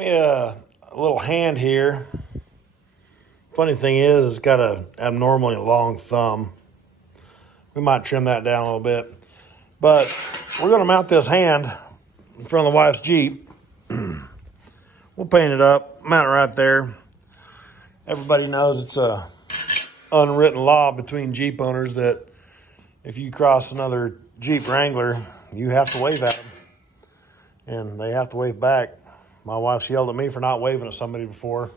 me a little hand here. Funny thing is, it's got a abnormally long thumb. We might trim that down a little bit. But we're going to mount this hand in front of the wife's Jeep. We'll paint it up, mount it right there. Everybody knows it's a unwritten law between Jeep owners that if you cross another Jeep Wrangler, you have to wave at them. And they have to wave back. My wife's yelled at me for not waving at somebody before.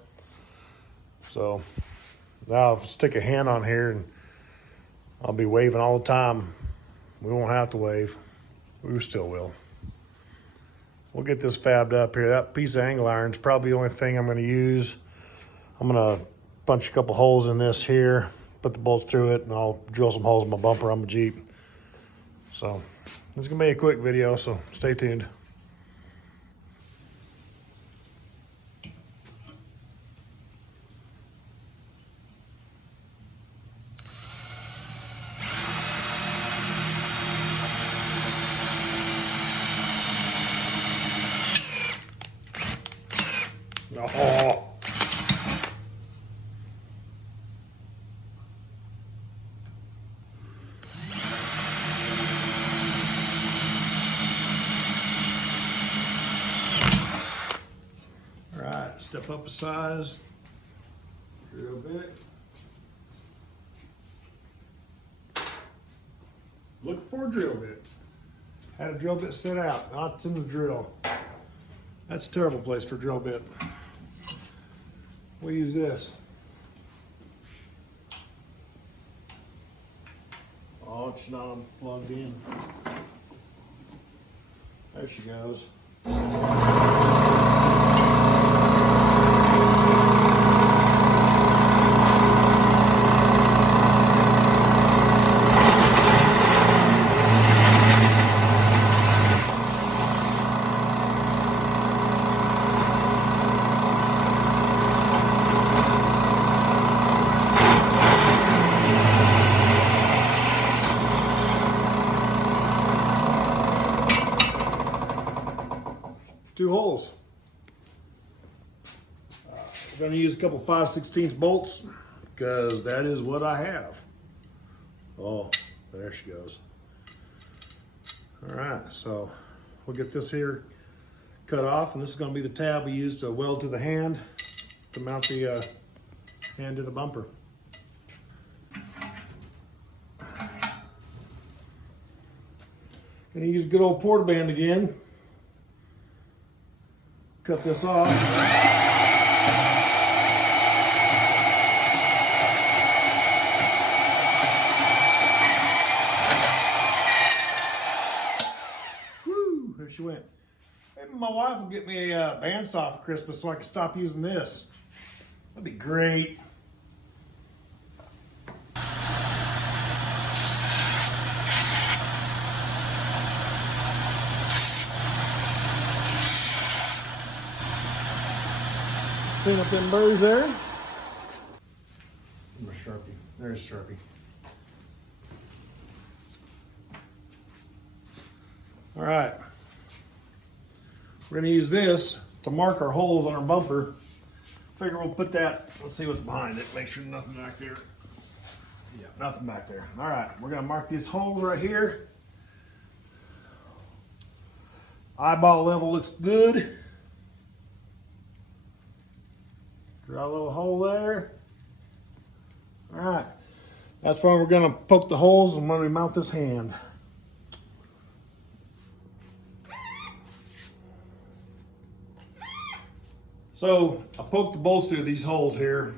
So now I'll stick a hand on here and I'll be waving all the time. We won't have to wave. We still will. We'll get this fabbed up here. That piece of angle iron is probably the only thing I'm going to use. I'm going to punch a couple holes in this here, put the bolts through it, and I'll drill some holes in my bumper on my Jeep. So this is going to be a quick video, so stay tuned. Oh. All right, step up a size, drill bit. Look for a drill bit. Had a drill bit set out, now it's in the drill. That's a terrible place for a drill bit. We'll use this. Oh, it's not plugged in. There she goes. Two holes. We're going to use a couple 5/16 bolts because that is what I have. Oh, there she goes. All right, so we'll get this here cut off, and this is going to be the tab we use to weld to the hand to mount the hand to the bumper. Going to use good old Porta Band again. Cut this off. Whew, there she went. Maybe my wife will get me a bandsaw for Christmas so I can stop using this. That'd be great. Clean up them burrs there. Where's Sharpie? There's Sharpie. All right. We're going to use this to mark our holes on our bumper. Figure we'll put that, let's see what's behind it. Make sure nothing back there. Yeah, nothing back there. All right, we're going to mark these holes right here. Eyeball level looks good. Draw a little hole there. All right, that's where we're gonna poke the holes and when we mount this hand. So I poked the bolts through these holes here,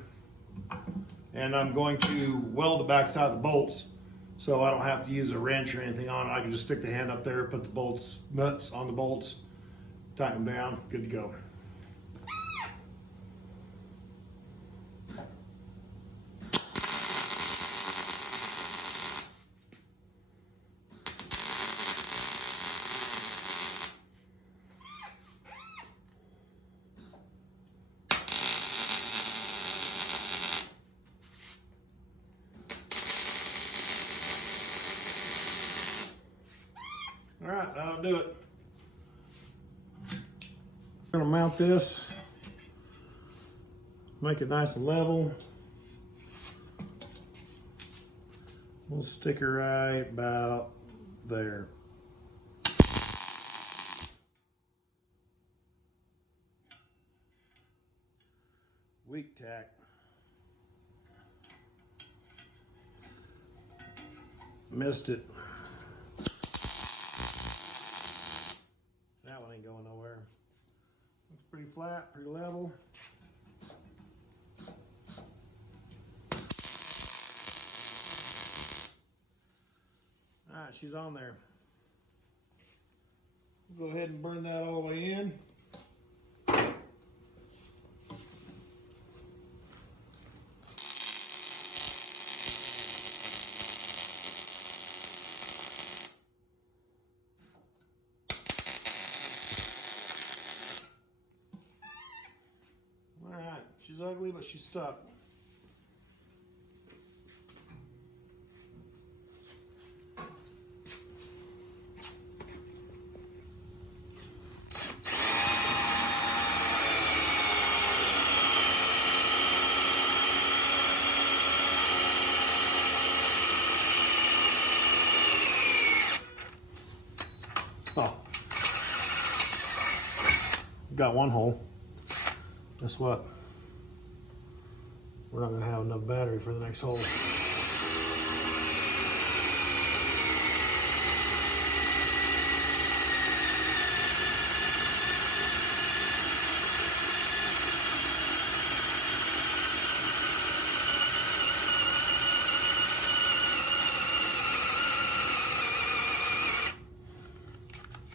and I'm going to weld the backside of the bolts so I don't have to use a wrench or anything on it. I can just stick the hand up there, put the bolts, nuts on the bolts, tighten them down, good to go. All right, that'll do it. I'm gonna mount this Make it nice and level. We'll stick her right about there. Weak tack. Missed it. That one ain't going nowhere. Looks pretty flat, pretty level. All right, she's on there. Go ahead and burn that all the way in. All right, she's ugly, but she's stuck. Oh, got one hole. Guess what? We're not gonna have enough battery for the next hole.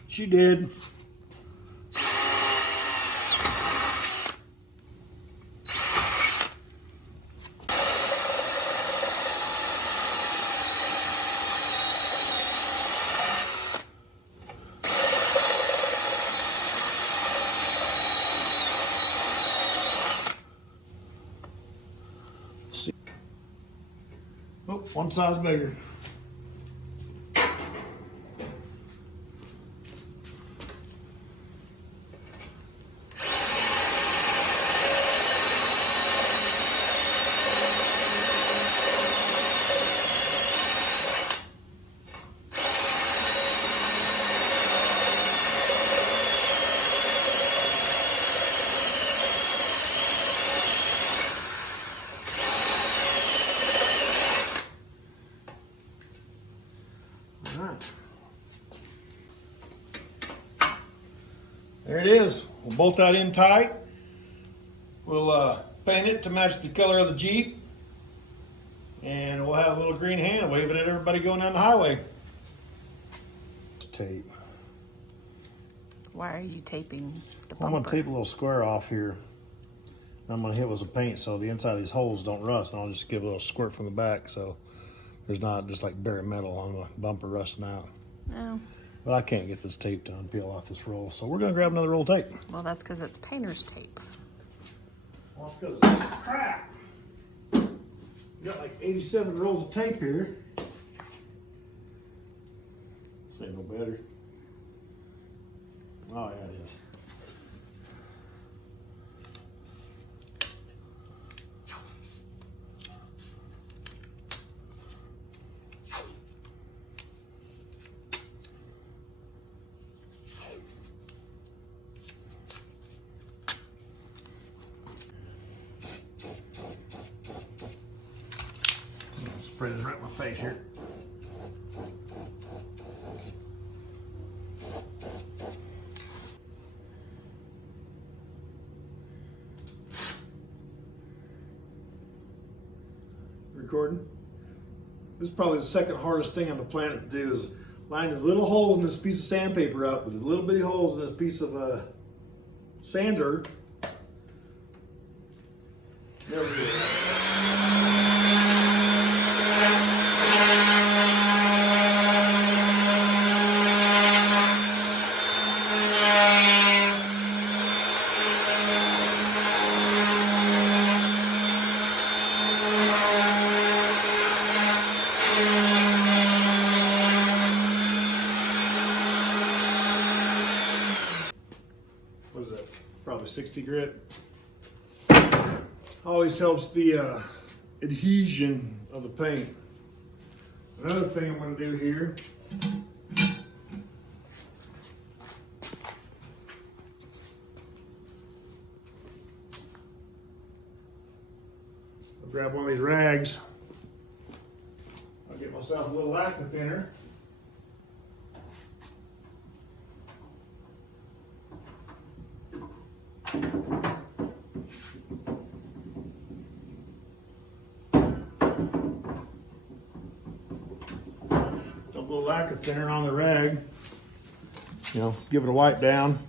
She did. See. Oh, one size bigger. There it is. We'll bolt that in tight. We'll paint it to match the color of the Jeep. And we'll have a little green hand waving at everybody going down the highway. Tape. Why are you taping the bumper? I'm going to tape a little square off here. I'm going to hit with some paint so the inside of these holes don't rust. And I'll just give a little squirt from the back so there's not just like bare metal on the bumper rusting out. No. But I can't get this tape to unpeel off this roll. So we're going to grab another roll of tape. Well, that's because it's painter's tape. Well, it's because it's crap. We got like 87 rolls of tape here. This ain't no better. Oh, yeah, it is. Spray this right in my face here. Recording. This is probably the second hardest thing on the planet to do is line these little holes in this piece of sandpaper up with little bitty holes in this piece of sander. Never do it. What is that? Probably 60 grit. Always helps the adhesion of the paint. Another thing I'm going to do here, I'll grab one of these rags. I'll get myself a little active thinner. Dump a little lacquer thinner on the rag. You know, give it a wipe down.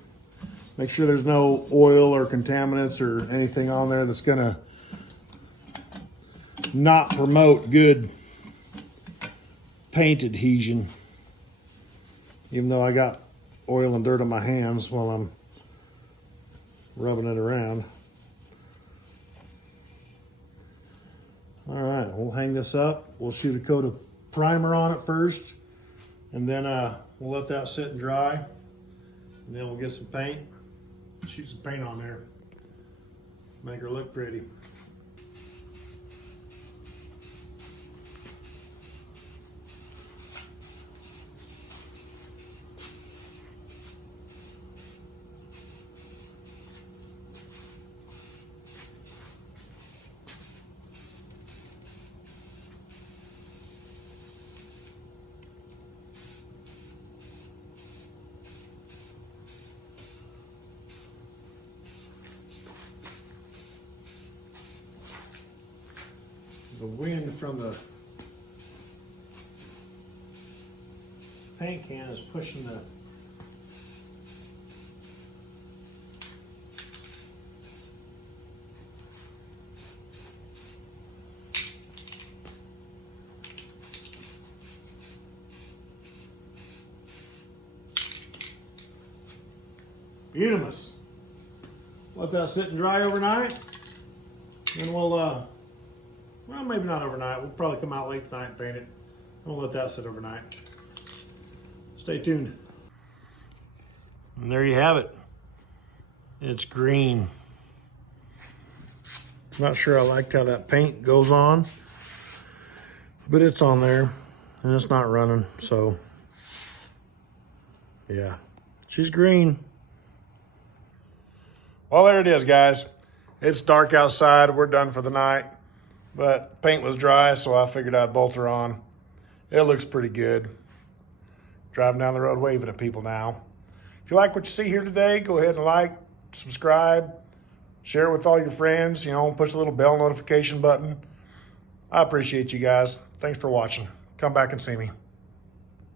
Make sure there's no oil or contaminants or anything on there that's gonna not promote good paint adhesion. Even though I got oil and dirt on my hands while I'm rubbing it around. All right, we'll hang this up. We'll shoot a coat of primer on it first, and then we'll let that sit and dry, and then we'll get some paint, shoot some paint on there, make her look pretty. The wind from the paint can is pushing the Unanimous. Let that sit and dry overnight. Then we'll, well, maybe not overnight. We'll probably come out late tonight and paint it. We'll let that sit overnight. Stay tuned. And there you have it. It's green. Not sure I liked how that paint goes on, but it's on there and it's not running. So yeah, she's green. Well, there it is, guys. It's dark outside. We're done for the night, but paint was dry, so I figured I'd bolt her on. It looks pretty good. Driving down the road waving at people now. If you like what you see here today, go ahead and like, subscribe, share it with all your friends, push the little bell notification button. I appreciate you guys. Thanks for watching. Come back and see me.